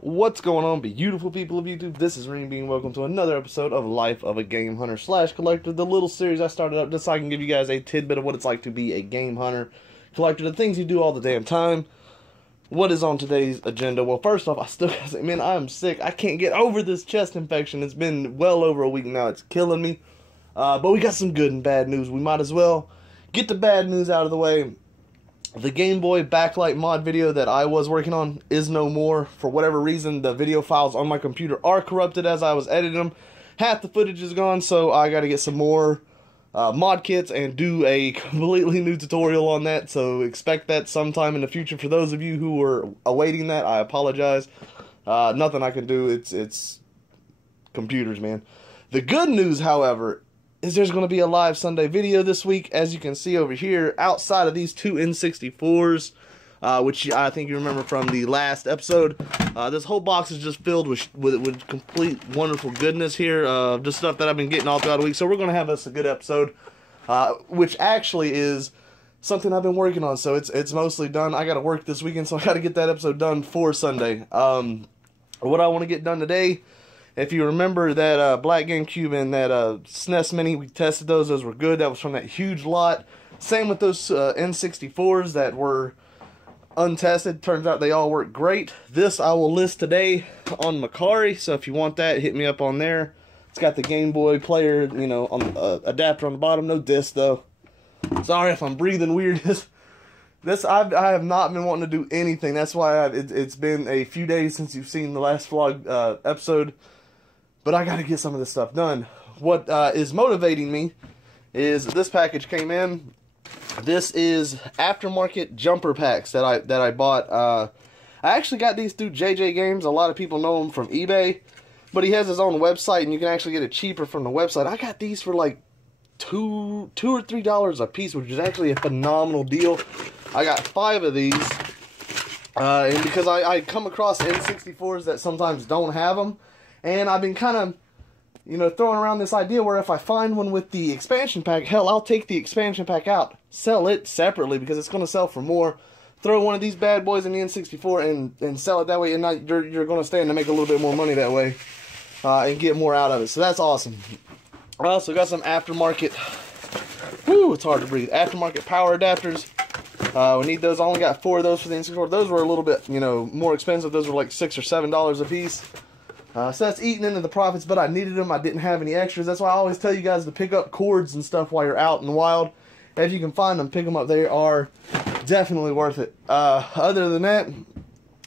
What's going on, beautiful people of YouTube? This is Renebean. Welcome to another episode of Life of a Game Hunter / Collector, the little series I started up just so I can give you guys a tidbit of what it's like to be a game hunter, collector, the things you do all the damn time. What is on today's agenda? Well, first off, I still gotta say, man, I am sick. I can't get over this chest infection. It's been well over a week now. It's killing me. But we got some good and bad news. We might as well get the bad news out of the way. The Game Boy backlight mod video that I was working on is no more. For whatever reason, the video files on my computer are corrupted as I was editing them. Half the footage is gone, so I got to get some more mod kits and do a completely new tutorial on that. So expect that sometime in the future. For those of you who were awaiting that, I apologize. Nothing I can do. It's computers, man. The good news, however, is there's going to be a live Sunday video this week, as you can see over here, outside of these two N64s, which I think you remember from the last episode. This whole box is just filled with complete wonderful goodness here, just stuff that I've been getting all throughout the week. So we're going to have us a good episode, which actually is something I've been working on, so it's mostly done. I got to work this weekend, so I got to get that episode done for Sunday. What I want to get done today, if you remember that Black GameCube and that SNES Mini, we tested those. Those were good. That was from that huge lot. Same with those N64s that were untested. Turns out they all work great. This I will list today on Macari, so if you want that, hit me up on there. It's got the Game Boy player, you know, on the adapter on the bottom. No disc, though. Sorry if I'm breathing weird. I have not been wanting to do anything. That's why it's been a few days since you've seen the last vlog episode. But I got to get some of this stuff done. What is motivating me is this package came in. This is aftermarket jumper packs that I bought. I actually got these through JJ Games. A lot of people know him from eBay, but he has his own website, and you can actually get it cheaper from the website. I got these for like $2 or $3 a piece, which is actually a phenomenal deal. I got 5 of these, and because I come across N64s that sometimes don't have them. And I've been kind of, you know, throwing around this idea where if I find one with the expansion pack, hell, I'll take the expansion pack out, sell it separately because it's going to sell for more. Throw one of these bad boys in the N64 and sell it that way, and now you're going to stand to make a little bit more money that way and get more out of it. So that's awesome. I also got some aftermarket, it's hard to breathe, aftermarket power adapters. We need those. I only got 4 of those for the N64. Those were a little bit, you know, more expensive. Those were like $6 or $7 a piece. So that's eating into the profits, but I needed them. I didn't have any extras. That's why I always tell you guys to pick up cords and stuff while you're out in the wild. If you can find them, pick them up. They are definitely worth it. Other than that,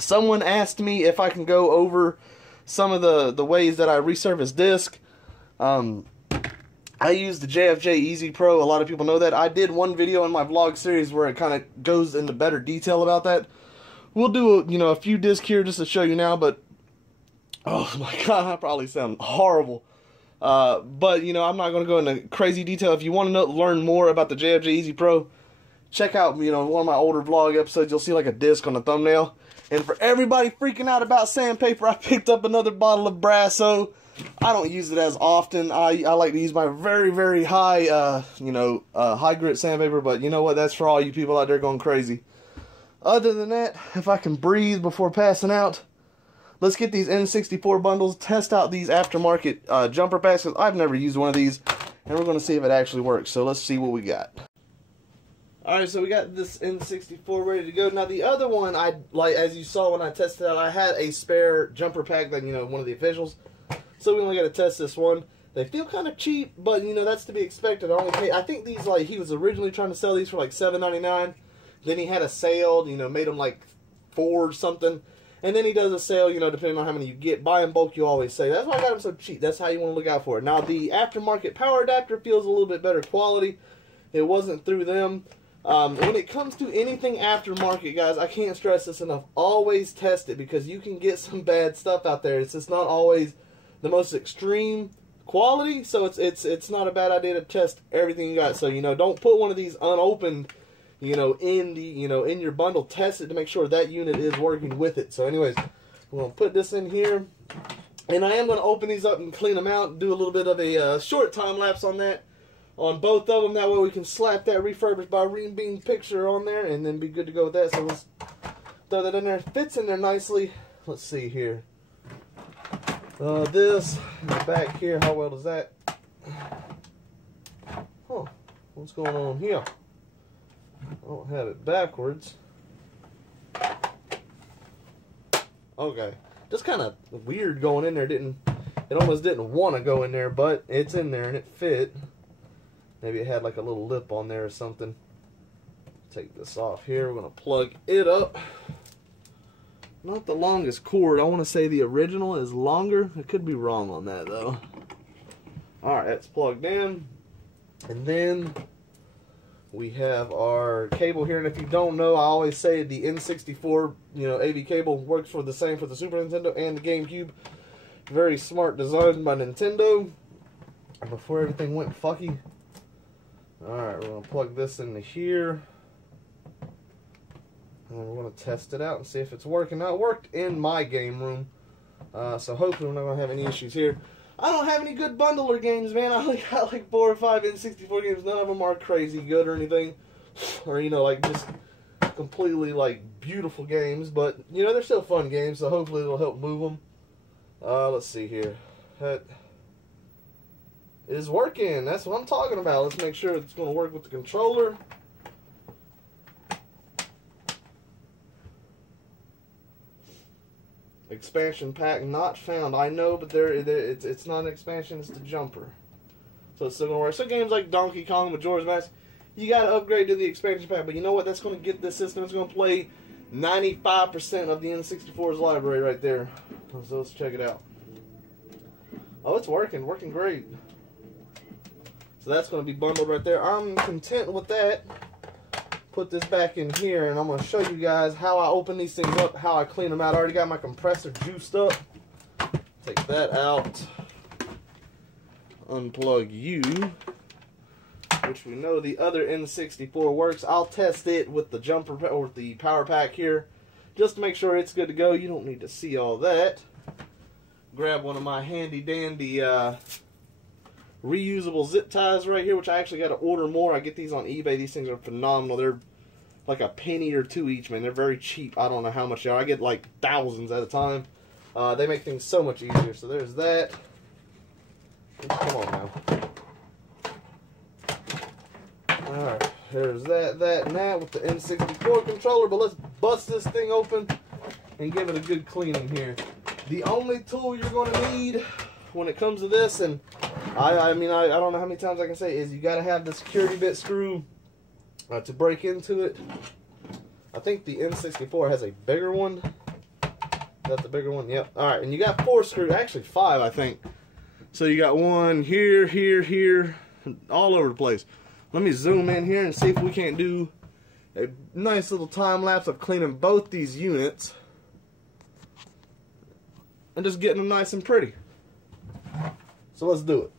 someone asked me if I can go over some of the ways that I resurface disc. I use the JFJ Easy Pro. A lot of people know that. I did one video in my vlog series where it kind of goes into better detail about that. We'll do a few discs here just to show you now, but oh my god, I probably sound horrible. But, you know, I'm not going to go into crazy detail. If you want to learn more about the JFJ Easy Pro, check out, you know, one of my older vlog episodes. You'll see like a disc on the thumbnail. And for everybody freaking out about sandpaper, I picked up another bottle of Brasso. I don't use it as often. I like to use my very, very high, high grit sandpaper. But you know what? That's for all you people out there going crazy. Other than that, if I can breathe before passing out, let's get these N64 bundles, test out these aftermarket jumper packs, because I've never used one of these, and we're going to see if it actually works. So let's see what we got. Alright, so we got this N64 ready to go. Now the other one, as you saw when I tested it out, I had a spare jumper pack, that, you know, one of the officials. So we only got to test this one. They feel kind of cheap, but, you know, that's to be expected. I think these, like, he was originally trying to sell these for like $7.99. Then he had a sale, you know, made them like $4 or something. And then he does a sale, you know, depending on how many you get. Buy in bulk, you always say. That's why I got them so cheap. That's how you want to look out for it. Now, the aftermarket power adapter feels a little bit better quality. It wasn't through them. When it comes to anything aftermarket, guys, I can't stress this enough. Always test it, because you can get some bad stuff out there. It's just not always the most extreme quality. So it's not a bad idea to test everything you got. So, you know, don't put one of these unopened, you know, in your bundle. Test it to make sure that unit is working with it. So anyways, we're going to put this in here, and I am going to open these up and clean them out, do a little bit of a short time lapse on that, on both of them. That way we can slap that refurbished by Renebean picture on there, and then be good to go with that. So let's throw that in there. It fits in there nicely. let's see here. This in the back here, how well does that? Huh, what's going on here? I don't have it backwards. Okay, just kind of weird going in there. It almost didn't want to go in there, but it's in there and it fit. Maybe it had like a little lip on there or something. Take this off here. We're going to plug it up. Not the longest cord. I want to say the original is longer. I could be wrong on that though. Alright, that's plugged in. And then we have our cable here. And if you don't know, I always say the N64 AV cable works for the same for the Super Nintendo and the GameCube. Very smart design by Nintendo. Before everything went fucky. Alright, we're going to plug this into here. And we're going to test it out and see if it's working. Now, it worked in my game room. So hopefully we're not going to have any issues here. I don't have any good bundler games, man. I only got like 4 or 5 N64 games. None of them are crazy good or anything. Or, like just completely like beautiful games. But, they're still fun games. So hopefully it'll help move them. Let's see here. That is working. That's what I'm talking about. Let's make sure it's going to work with the controller. Expansion pack not found. I know, but it's not an expansion. It's the jumper. So it's still going to work. So games like Donkey Kong, Majora's Mask, you got to upgrade to the expansion pack. But you know what? That's going to get this system. It's going to play 95% of the N64's library right there. So let's check it out. Oh, it's working. Working great. So that's going to be bundled right there. I'm content with that. Put this back in here, and I'm going to show you guys how I open these things up, how I clean them out. I already got my compressor juiced up. Take that out. Unplug you, which we know the other N64 works. I'll test it with the jumper or the power pack here, just to make sure it's good to go. You don't need to see all that. Grab one of my handy dandy reusable zip ties right here, which I actually got to order more. I get these on eBay. These things are phenomenal. They're like a penny or two each, man. They're very cheap. I don't know how much they are. I get like thousands at a time. They make things so much easier. So there's that. Come on now. Alright, there's that and that with the N64 controller. But let's bust this thing open and give it a good cleaning here. The only tool you're going to need when it comes to this, and I mean, I don't know how many times I can say, is you got to have the security bit screw to break into it. I think the N64 has a bigger one. Is that the bigger one? Yep. Alright, and you got 4 screws, actually 5, I think. So you got one here, here, here, all over the place. Let me zoom in here and see if we can't do a nice little time lapse of cleaning both these units and just getting them nice and pretty. So let's do it.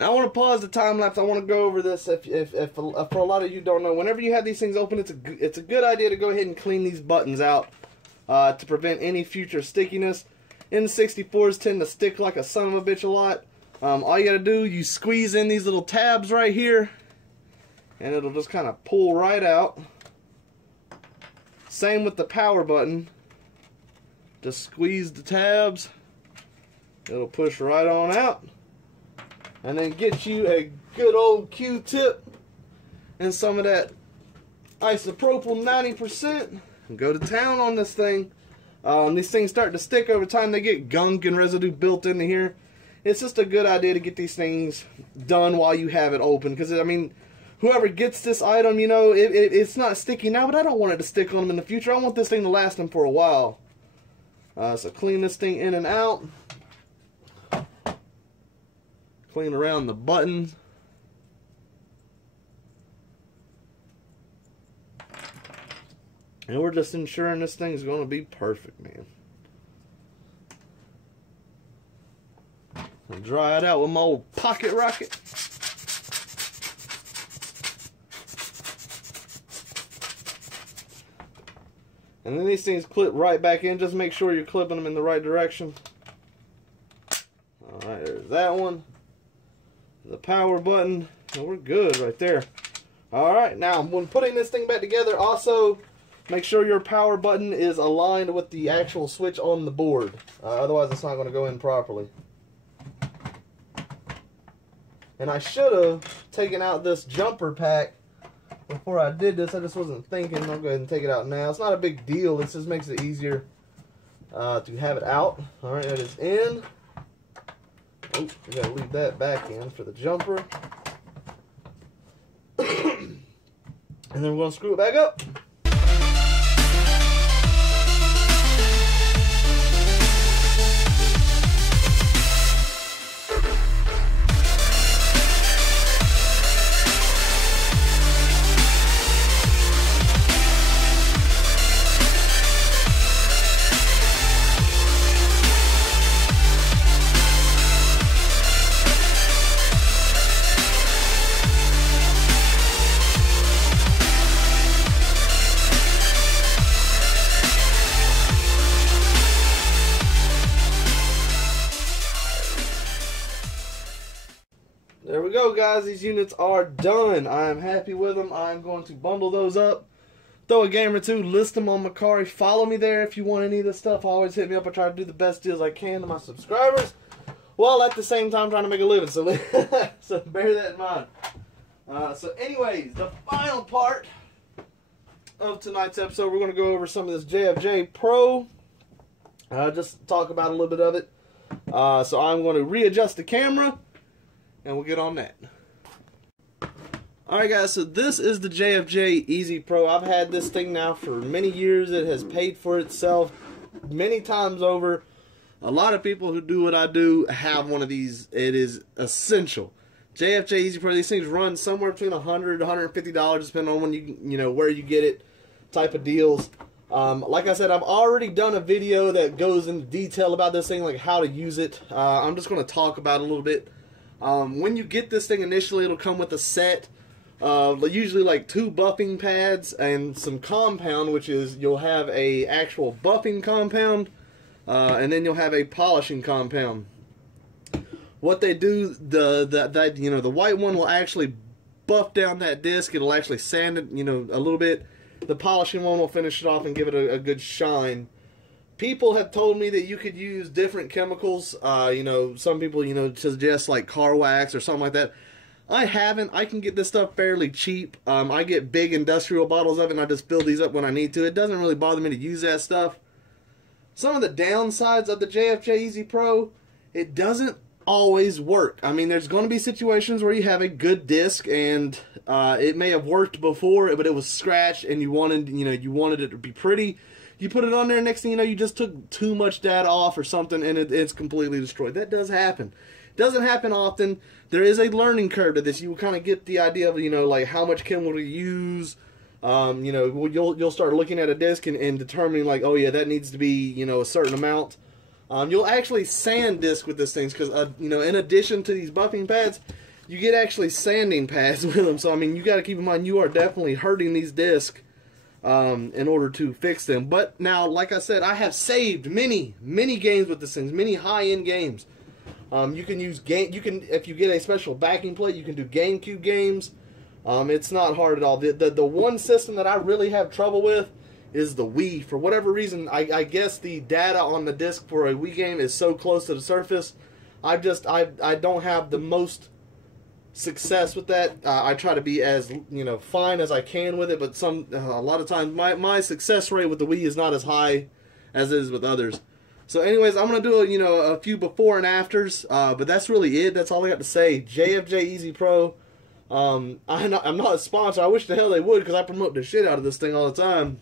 Now I want to pause the time lapse. I want to go over this. If for a lot of you don't know, whenever you have these things open, it's a good idea to go ahead and clean these buttons out to prevent any future stickiness. N64s tend to stick like a son of a bitch a lot. All you got to do, you squeeze in these little tabs right here, and it'll just kind of pull right out. Same with the power button. Just squeeze the tabs. It'll push right on out. And then get you a good old Q-tip and some of that isopropyl 90% and go to town on this thing. These things start to stick over time. They get gunk and residue built into here. It's just a good idea to get these things done while you have it open. Because, I mean, whoever gets this item, you know, it's not sticky now, but I don't want it to stick on them in the future. I want this thing to last them for a while. So clean this thing in and out. Clean around the buttons. And we're just ensuring this thing's going to be perfect, man. I'll dry it out with my old pocket rocket. And then these things clip right back in. Just make sure you're clipping them in the right direction. Alright, there's that one. The power button. And we're good right there. Alright, now when putting this thing back together, also make sure your power button is aligned with the actual switch on the board. Otherwise it's not going to go in properly. And I should have taken out this jumper pack before I did this. I just wasn't thinking. I'll go ahead and take it out now. It's not a big deal. This just makes it easier to have it out. Alright, that is in. Oh, we gotta leave that back in for the jumper. And then we're gonna screw it back up. There we go, guys. These units are done. I am happy with them. I'm going to bundle those up, throw a game or two, list them on Mercari. Follow me there if you want any of this stuff. Always hit me up. I try to do the best deals I can to my subscribers, while at the same time trying to make a living. So, so bear that in mind. So anyways, the final part of tonight's episode, we're going to go over some of this JFJ Pro. Just talk about a little bit of it. So I'm going to readjust the camera, and we'll get on that. Alright guys, so this is the JFJ Easy Pro. I've had this thing now for many years. It has paid for itself many times over. A lot of people who do what I do have one of these. It is essential. JFJ Easy Pro, these things run somewhere between $100 to $150 depending on when you know where you get it, type of deals. Like I said, I've already done a video that goes into detail about this thing, like how to use it. I'm just going to talk about it a little bit. When you get this thing initially, it'll come with a set of usually like 2 buffing pads and some compound, which is you'll have a actual buffing compound, and then you'll have a polishing compound. What they do, the white one will actually buff down that disc. It'll actually sand it, a little bit. The polishing one will finish it off and give it a good shine. People have told me that you could use different chemicals. Some people, suggest like car wax or something like that. I haven't. I can get this stuff fairly cheap. I get big industrial bottles of it, and I just fill these up when I need to. It doesn't really bother me to use that stuff. Some of the downsides of the JFJ Easy Pro, it doesn't always work. I mean, there's going to be situations where you have a good disc, and it may have worked before, but it was scratched, and you wanted it to be pretty. You put it on there, next thing you know, you just took too much data off or something, and it's completely destroyed. That does happen. It doesn't happen often. There is a learning curve to this. You will kind of get the idea of, like how much chemical to use. You'll start looking at a disc and determining, like, oh yeah, that needs to be, a certain amount. You'll actually sand disc with this thing because, in addition to these buffing pads, you get actually sanding pads with them. So, I mean, you got to keep in mind you are definitely hurting these discs in order to fix them. But now, like I said, I have saved many games with this thing, many high-end games. You can use if you get a special backing plate, you can do GameCube games. It's not hard at all. The one system that I really have trouble with is the Wii. For whatever reason, I guess the data on the disc for a Wii game is so close to the surface. I don't have the most success with that. I try to be as fine as I can with it, but a lot of times my success rate with the Wii is not as high as it is with others. So anyways, I'm going to do a few before and afters, but that's really it. That's all I got to say. JFJ Easy Pro. I'm not a sponsor. I wish the hell they would, because I promote the shit out of this thing all the time.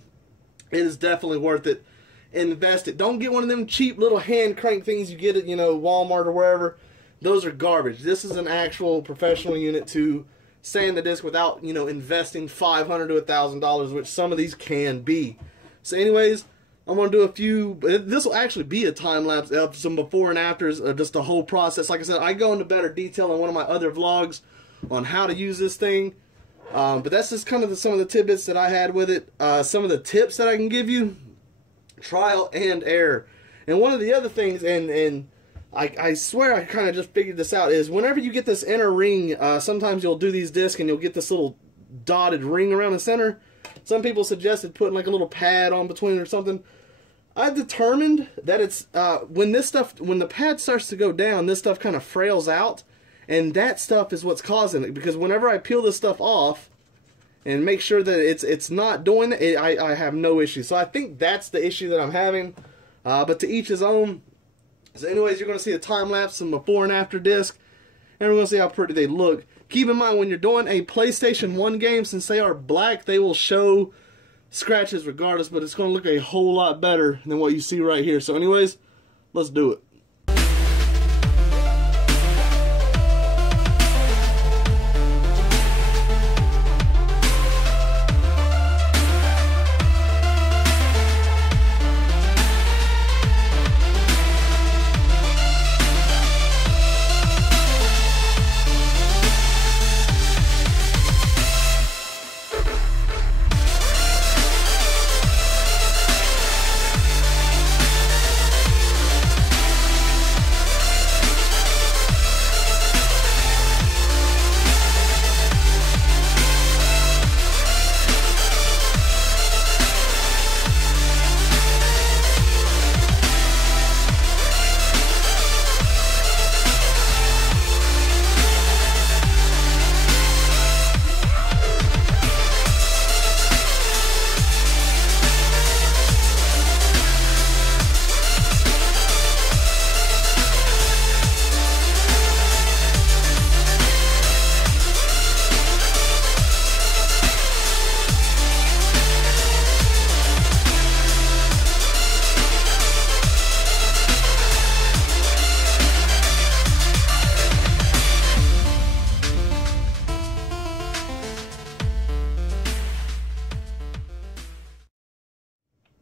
It is definitely worth it. Invest it. Don't get one of them cheap little hand crank things you get at Walmart or wherever. Those are garbage. This is an actual professional unit to sand the disc without investing $500 to $1,000, which some of these can be. So anyways, I'm going to do a few. This will actually be a time-lapse of some before and afters, just the whole process. Like I said, I go into better detail in one of my other vlogs on how to use this thing. But that's just kind of some of the tidbits that I had with it. Some of the tips that I can give you. Trial and error. And one of the other things, and I swear I kind of just figured this out, is whenever you get this inner ring, sometimes you'll do these discs and you'll get this little dotted ring around the center. Some people suggested putting like a little pad on between it or something. I've determined that it's, when the pad starts to go down, this stuff kind of frails out. And that stuff is what's causing it. Because whenever I peel this stuff off and make sure that it's not doing it, I have no issue. So I think that's the issue that I'm having. But to each his own. So anyways, you're going to see a time-lapse, some before and after disc. And we're going to see how pretty they look. Keep in mind, when you're doing a PlayStation 1 game, since they are black, they will show scratches regardless. But it's going to look a whole lot better than what you see right here. So anyways, let's do it.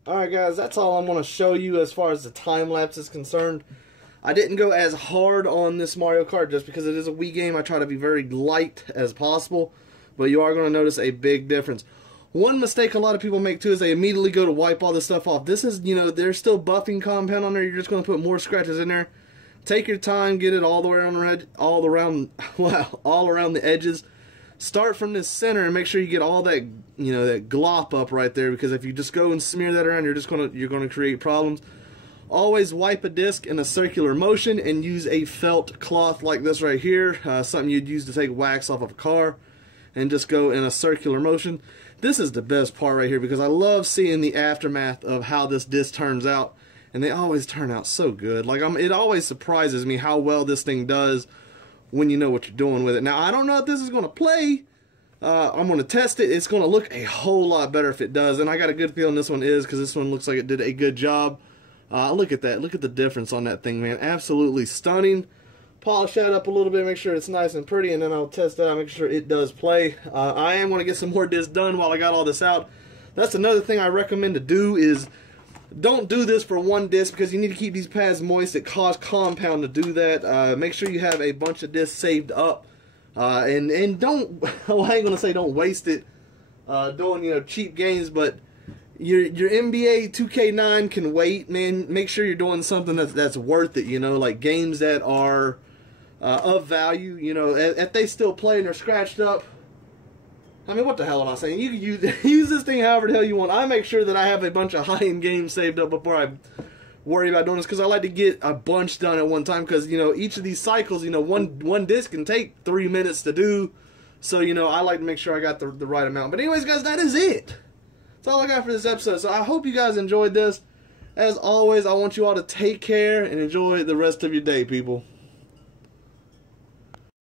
Alright guys, that's all I'm going to show you as far as the time lapse is concerned. I didn't go as hard on this Mario Kart just because it is a Wii game. I try to be very light as possible, but you are going to notice a big difference. One mistake a lot of people make too is they immediately go to wipe all this stuff off. This is, you know, there's still buffing compound on there. You're just going to put more scratches in there. Take your time, get it all the way around all around the edges. Start from this center and make sure you get all that, you know, that glop up right there, because if you just go and smear that around, you're gonna create problems. Always wipe a disc in a circular motion and use a felt cloth like this right here, something you'd use to take wax off of a car, and just go in a circular motion. This is the best part right here because I love seeing the aftermath of how this disc turns out, and they always turn out so good. Like, it always surprises me how well this thing does when you know what you're doing with it. Now, I don't know if this is going to play. I'm going to test it. It's going to look a whole lot better if it does, and I got a good feeling this one is, because this one looks like it did a good job. Look at that. Look at the difference on that thing, man. Absolutely stunning. Polish that up a little bit, make sure it's nice and pretty, and then I'll test that out, make sure it does play. I am going to get some more discs done while I got all this out. That's another thing I recommend to do is don't do this for one disc, because you need to keep these pads moist. It costs compound to do that. Make sure you have a bunch of discs saved up, and don't, well, I ain't gonna say don't waste it doing, you know, cheap games, but your NBA 2K9 can wait, man. Make sure you're doing something that's worth it, you know, like games that are of value, you know, if they still play and they're scratched up. I mean, what the hell am I saying? You can use this thing however the hell you want. I make sure that I have a bunch of high-end games saved up before I worry about doing this, because I like to get a bunch done at one time, because, you know, each of these cycles, you know, one disc can take 3 minutes to do. So, you know, I like to make sure I got the right amount. But anyways, guys, that is it. That's all I got for this episode. So I hope you guys enjoyed this. As always, I want you all to take care and enjoy the rest of your day, people.